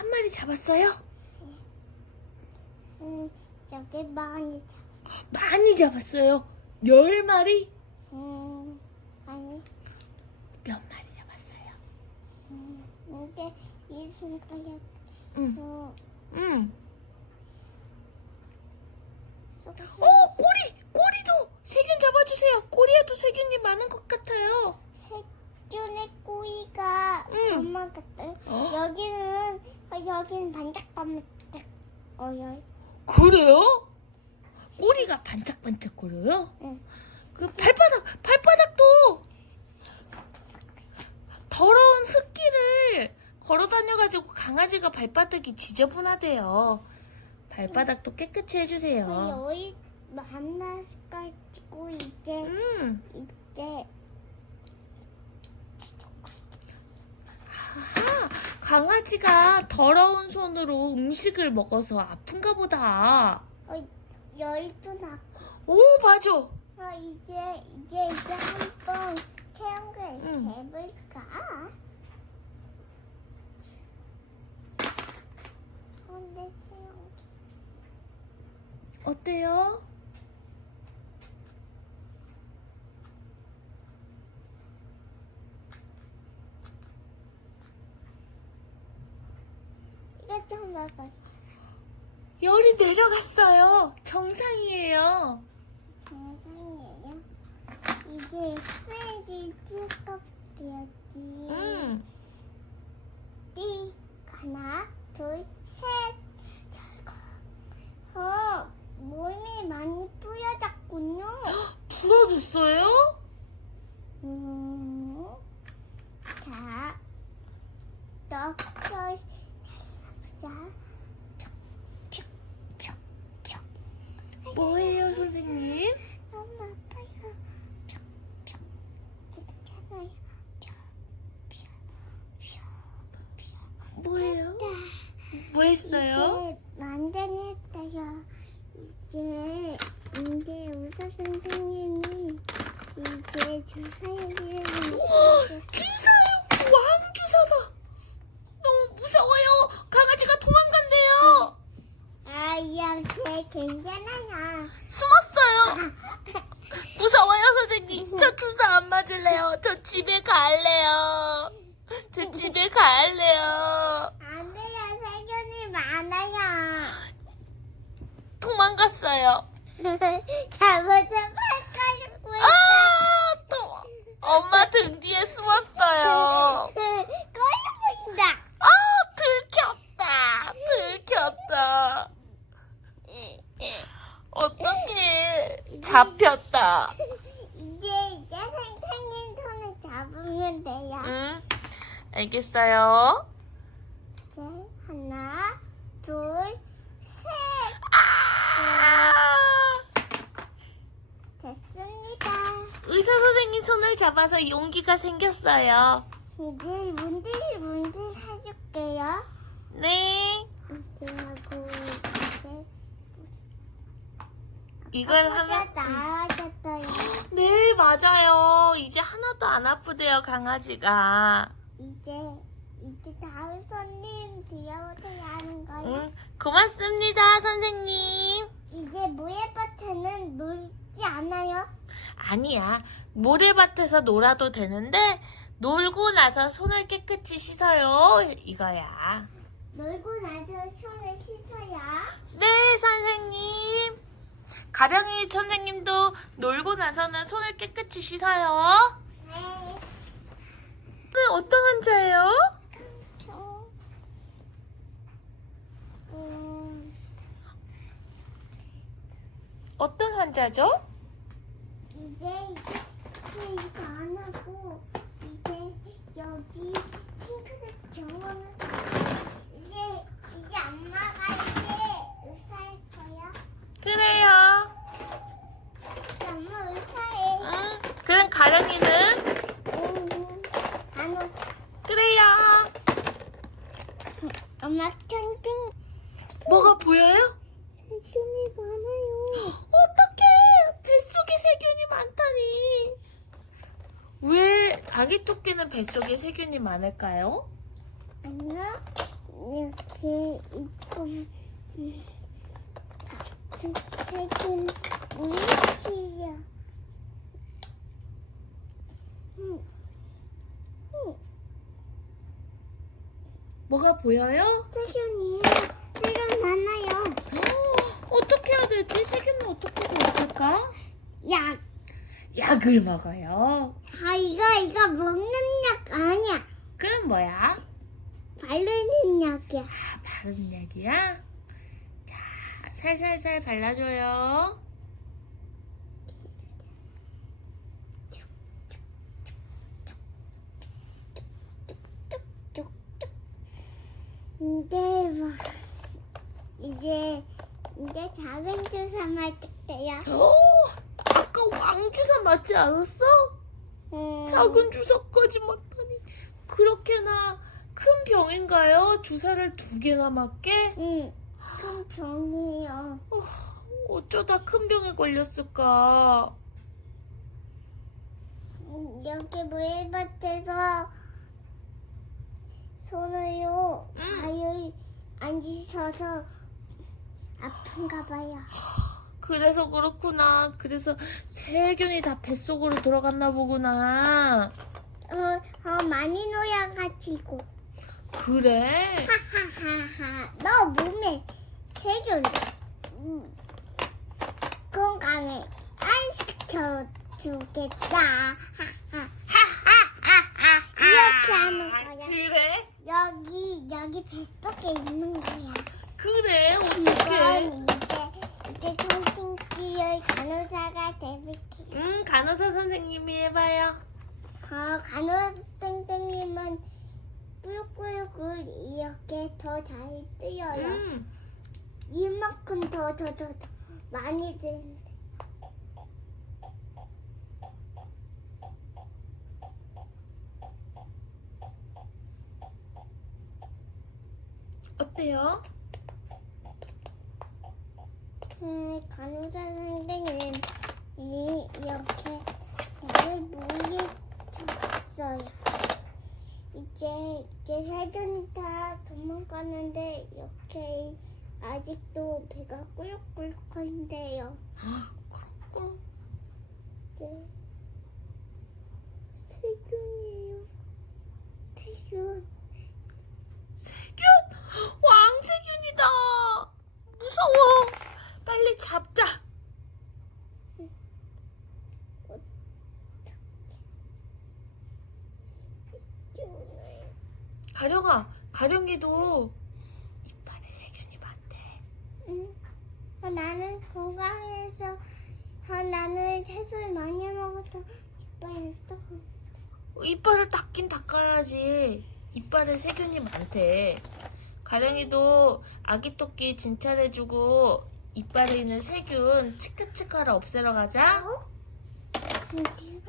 한 마리 잡았어요? 음, 저기 많이 잡. 많이 잡았어요. 열 마리? 음, 아니, 몇 마리 잡았어요? 음, 근데 이 손가락, 응. 어, 응. 어, 꼬리! 꼬리도 세균 잡아주세요. 꼬리에도 세균이 많은 것 같아요. 색존의 꼬이가 응. 엄마 같아요. 어? 여기는 어, 여기는 반짝반짝 거요. 그래요? 꼬리가 반짝반짝 거려요? 응. 그 발바닥, 발바닥도 더러운 흙길을 걸어 다녀가지고 강아지가 발바닥이 지저분하대요. 발바닥도 깨끗이 해주세요. 여기 만나가지고 이제 음, 이제 아하, 강아지가 더러운 손으로 음식을 먹어서 아픈가 보다. 어, 열도 나고. 오, 맞아. 어, 이제 이제 이제 한번 태양을 응. 재볼까? 근데 태양 어때요? 이거 좀 봐봐. 열이 내려갔어요. 정상이에요. 정상이에요. 이제 찌꺼 그려지. 음, 띠 하나 둘 셋. 저 몸이 많이 뿌여졌군요. 불어줬어요? 음. 자, 너, 저, 잘라보자. 뭐예요, 선생님? 너무 아파요. 괜찮아요. 뭐예요? 뭐 했어요? 이제 완전히 했어요. 이제, 이제 의사 선생님이 이제 주사위를 우와, 주사요! 왕주사다! 너무 무서워요! 강아지가 도망간대요! 아야, 걔 괜찮아요. 숨었어요! 무서워요, 선생님. 저 주사 안 맞을래요. 저 집에 갈래요. 저 집에 갈래요. 안 돼요, 세균이 많아요. 잘못해 팔까지 보여. 아, 또 엄마 등 뒤에 숨었어요. 꺼져버린다. 아, 들켰다. 들켰다. 어떡해. 잡혔다. 이제 이제 선생님 손을 잡으면 돼요. 응, 알겠어요. 이제 하나, 둘, 셋. 아, 됐습니다. 의사 선생님 손을 잡아서 용기가 생겼어요. 이제 문질 문질 사줄게요. 네. 이렇게 하고 이걸 아빠가 하면. 나아졌어요. 네, 맞아요. 이제 하나도 안 아프대요, 강아지가. 이제 이제 다음 손님 들어오셔야 하는 거예요. 응, 고맙습니다, 선생님. 이제 모래밭에는 놀 지 않아요? 아니야. 모래밭에서 놀아도 되는데, 놀고 나서 손을 깨끗이 씻어요. 이거야. 놀고 나서 손을 씻어요. 네, 선생님. 가령이 선생님도 놀고 나서는 손을 깨끗이 씻어요. 네. 네, 어떤 환자예요? 저, 음, 어떤 환자죠? 이제 이제 이거 안 하고 이제 여기 핑크색 병원을 이제 이제 엄마가 이제 의사일 거야. 그래요. 이제 엄마 의사예요. 응. 그럼 가령이는? 음, 안 오. 그래요. 엄마 천둥 뭐가 보여요? 세균이 많아요. 어떡해! 뱃속에 세균이 많다니. 왜 아기 토끼는 뱃속에 세균이 많을까요? 안녕. 이렇게 입고 음, 그 세균 물리치야. 음, 음, 뭐가 보여요? 세균이에요. 세균 많아요. 어, 어떻게 해야 되지? 세균은 어떻게 생겼을까? 약. 약을 먹어요. 아 이거 이거 먹는 약 아니야. 그럼 뭐야? 바르는 약이야. 아, 바르는 약이야? 자, 살살살 발라줘요. 이제 뭐 이제 이제 작은 주사 맞을게요. 어, 아까 왕주사 맞지 않았어? 음, 작은 주사까지 맞다니. 그렇게나 큰 병인가요? 주사를 두 개나 맞게? 응, 큰 병이에요. 어쩌다 큰 병에 걸렸을까? 음, 여기 물밭에서 손을요 응. 안 씻어서 아픈가 봐요. 그래서 그렇구나. 그래서 세균이 다 뱃속으로 들어갔나 보구나. 어, 어 많이 놓여가지고 그래? 하하하하 너 몸에 세균 음, 건강에 안 시켜주겠다. 하하. 이렇게 하는. 그래? 여기 뱃속에 있는 거야. 그래? 어떡해? 이제 이제 정신기열 간호사가 돼볼게요. 응, 간호사 선생님이 해봐요. 어, 간호사 선생님은 꾸육꾸육을 이렇게 더잘 뜨여요. 응. 이만큼 더 더 더 더 많이 뜨 어때요? 음, 간호사 선생님 이 이렇게 저를 물리쳤어요. 이제 이제 세균 다 도망가는데 이렇게 아직도 배가 꾸역꾸역한데요. 아, 그렇군. 네. 세균이에요. 세균. 세균? 왕세균이다. 무서워. 빨리 잡자. 가령아, 가령이도 이빨에 세균이 많대. 응. 아, 나는 건강해서 아, 나는 채소를 많이 먹어서 이빨이 조금 이빨을 닦긴 닦아야지. 이빨에 세균이 많대. 가령이도 아기 토끼 진찰해주고 이빨에 있는 세균 치카치카를 없애러 가자. 이제